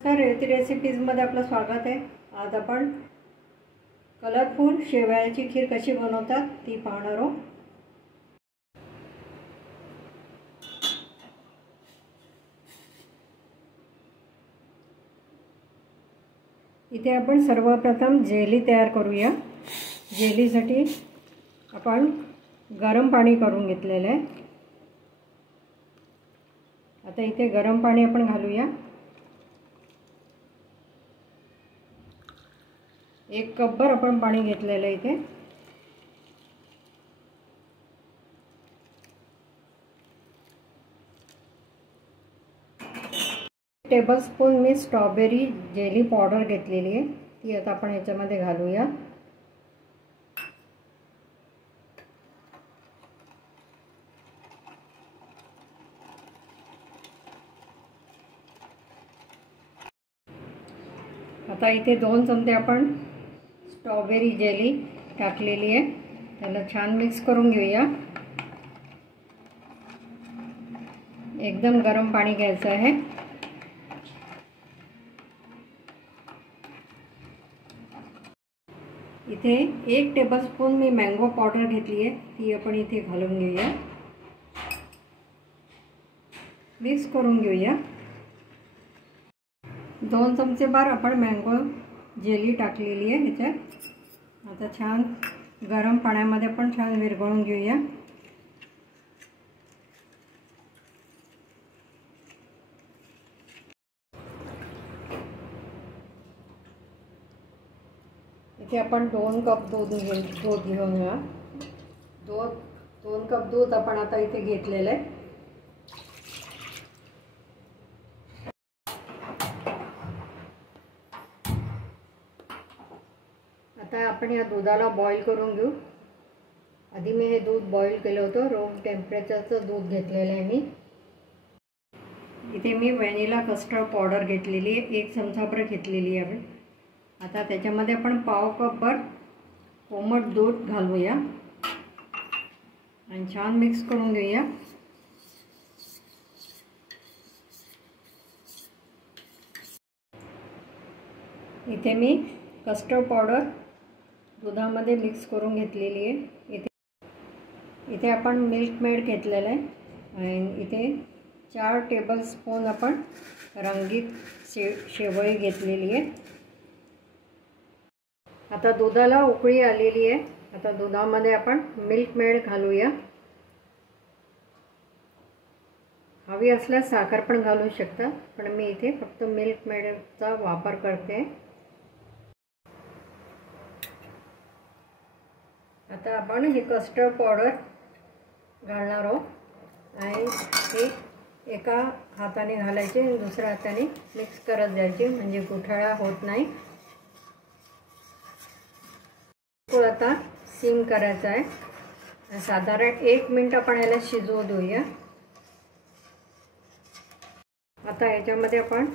रेती रेसिपीजमध्ये आपलं स्वागत आहे। आज आपण कलरफुल शेवयाची खीर कशी बनवतात ती पाहणार आहोत। इथे आपण सर्वप्रथम जेली तयार करूया। जेलीसाठी आपण गरम पाणी करून घेतलेले आहे। आता इथे गरम पाणी आपण घालूया। 1 कपभर आपण पाणी घेतलेलं आहे। इथे टेबलस्पून मी स्ट्रॉबेरी जेली पावडर घेतलेली आहे, ती आता आपण याच्यामध्ये घालूया। आता इथे 2 चमचे आपण स्ट्रॉबेरी जेली टाकलेली आहे, त्याला छान मिक्स करून घेऊया। एकदम गरम पाणी घ्यायचं आहे। इथे 1 टेबलस्पून मी मँगो पावडर घेतली आहे, ती आपण इथे घालून घेऊया। मिक्स करून घेऊया। 2 चमचे भर आपण मँगो जेली टाकलेली आहे ह्याच्यात। आता छान गरम पाण्यामध्ये पण छान विरघळून घेऊया। इथे आपण 2 कप दूध घेऊया। 2 कप दूध आपण आता इथे घेतलेलं आहे। आता आपण या दुधाला बॉईल करून घेऊ। आधी मी हे दूध बॉईल केलं होतं, रूम टेम्परेचरचं दूध घेतलेलं आहे मी। इथे मी व्हॅनिला कस्टर्ड पावडर घेतलेली आहे, 1 चमचाभर घेतलेली आहे आपण। आता त्याच्यामध्ये आपण पाव कपभर कोमट दूध घालूया आणि छान मिक्स करून घेऊया। इथे मी कस्टर्ड पावडर दुधामध्ये मिक्स करून घेतलेली आहे। इथे आपण मिल्क मेड घेतलेलं आहे आणि इथे 4 टेबलस्पून आपण रंगीत शेवई घेतलेली आहे। आता दुधाला उकळी आलेली आहे। आता दुधामध्ये आपण मिल्क मेड घालूया। हवी असल्यास साखर पण घालू शकता, पण मी इथे फक्त मिल्क मेडचा वापर करते। आता आपण हे कस्टर्ड पावडर घालणार आहोत आणि हे एका हाताने घालायचे आणि दुसऱ्या हाताने मिक्स करत जायचे, म्हणजे गुठळा होत नाही। आता सिम करायचा आहे। साधारण 1 मिनिट आपण याला शिजवू देऊया। आता याच्यामध्ये आपण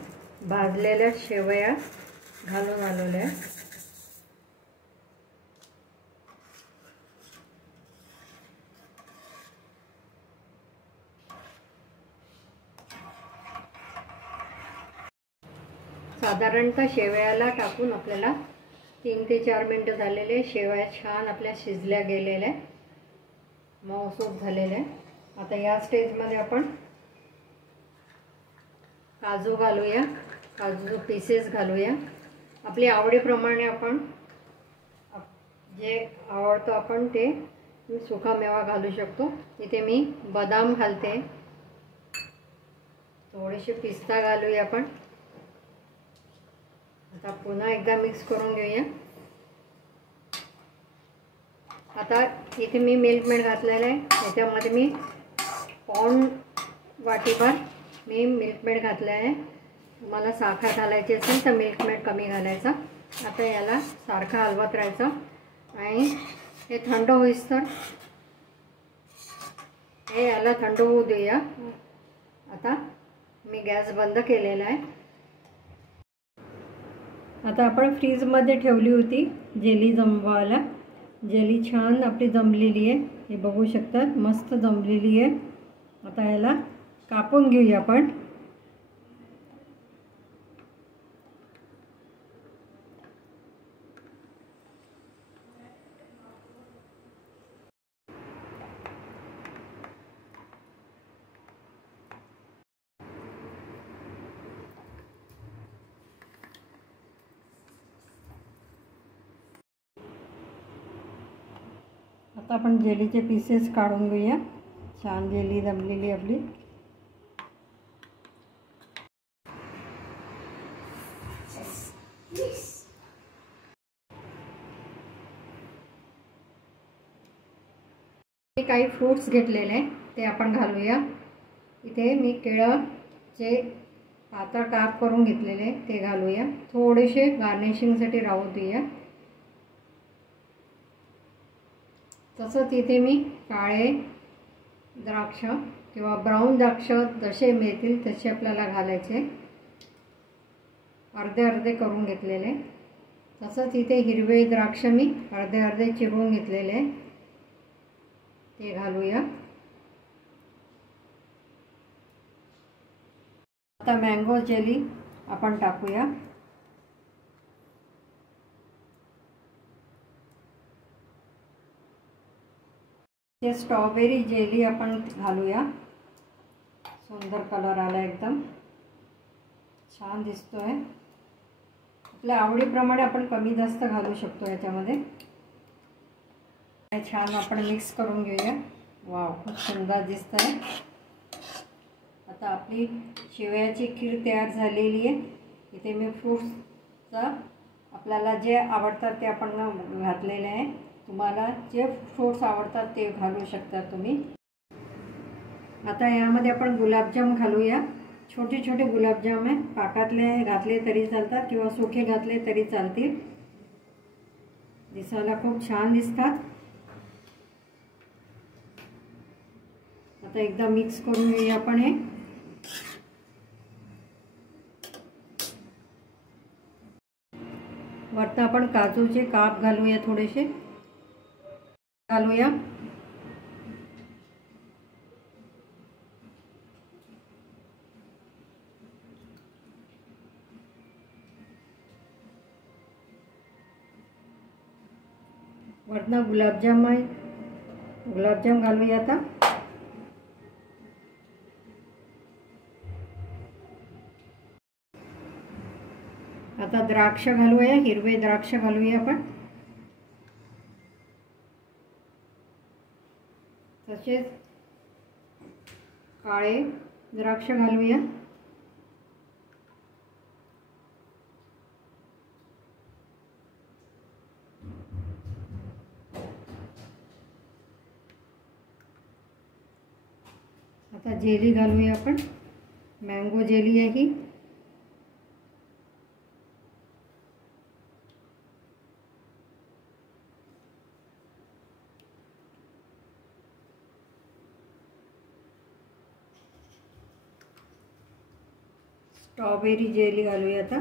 भाजलेल्या शेवया घालून आलेल्या आहे। साधारणतः शेवयाला टाकून आपल्याला 3 ते 4 मिनिटं झालेले। शेवया छान आपल्या शिजल्या गेलेल्या, मऊसूत झालेल्या। आता या स्टेजमध्ये आपण काजू घालूया, काजू पीसेस घालूया। आपल्या आवडीप्रमाणे आपण जे आवडतं आपण ते सुका मेवा घालू शकतो। इथे मी बदाम घालते, थोडेसे पिस्ता घालूया आपण। आता पुन्हा एकदा मिक्स करून घेऊया। आता इथे मी मिल्क मेड घातलेलं आहे, त्याच्यामध्ये मी पाऊण वाटीभर मी मिल्क मेड घातलं आहे। तुम्हाला साखर घालायची असेल तर मिल्क मेड कमी घालायचा। आता याला सारखं हलवत राहायचं आणि हे थंड होईस्तर हे याला थंड होऊ देऊया। आता मी गॅस बंद केलेला आहे। आता आपण फ्रीजमध्ये ठेवली होती जेली जमवायला। जेली छान आपली जमलेली आहे, हे बघू शकता, मस्त जमलेली आहे। आता याला कापून घेऊया आपण। आता आपण जेलीचे पीसेस काढून घेऊया. छान जेली जमलेली आपली. काही फ्रूट्स घेतलेले ते आपण घालूया. इथे मी केळाचे पातळ काप करून घेतलेले ते घालूया. थोडेसे गार्निशिंगसाठी राहू देऊया. तसंच इथे मी काळे द्राक्ष किंवा ब्राऊन द्राक्ष जसे मिळतील तसे आपल्याला घालायचे, अर्धे अर्धे करून घेतलेले. तसंच इथे हिरवे द्राक्ष मी अर्धे अर्धे चिरून घेतलेले ते घालूया. आता मँगो जेली आपण टाकूया. ते स्ट्रॉबेरी जेली आपण घालूया. सुंदर कलर आला, एकदम छान दिसतोय. आपल्या आवडीप्रमाणे आपण कमी जास्त घालू शकतो याच्यामध्ये. छान आपण मिक्स करून घेऊया. वाव, खूप सुंदर दिसतंय. आता आपली शेवयाची खीर तयार झालेली आहे. इथे मी फ्रूट्सचा आपल्याला जे आवडतात ते आपण घातलेले आहे. तुम्हाला जे फ्रूट्स आवडतात ते घालू शकता तुम्ही. आता यामध्ये आपण गुलाबजाम घालूया. छोटे छोटे गुलाबजाम आहे. पाकातले घातले तरी चालतात किंवा सुके घातले तरी चालतील. दिसायला खूप छान दिसतात. आता एकदा मिक्स करून घेऊया आपण हे. वरती आपण काजूचे काप घालूया, थोडेसे घालूया. वरती गुलाबजाम आहे, गुलाबजाम घालूया. आता द्राक्ष घालूया, हिरवे द्राक्ष घालूया आपण. तसेच काळे द्राक्ष घालूया. आता जेली घालूया आपण. मँगो जेली आहे ही. स्ट्रॉबेरी जेली घालूया आता.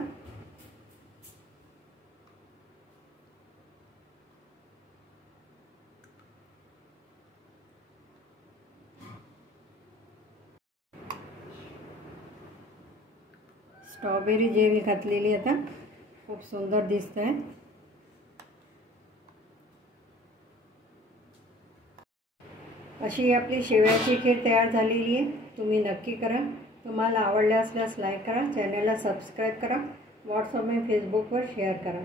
स्ट्रॉबेरी जेली घातलेली आता. खूप सुंदर दिसतंय. अशी आपली शेवयाची खीर तयार झालेली आहे. तुम्ही नक्की करा. तुम्हाला आवडले असल्यास लाईक करा, चॅनलला सबस्क्राईब करा, व्हॉट्सअप आणि फेसबुकवर शेअर करा.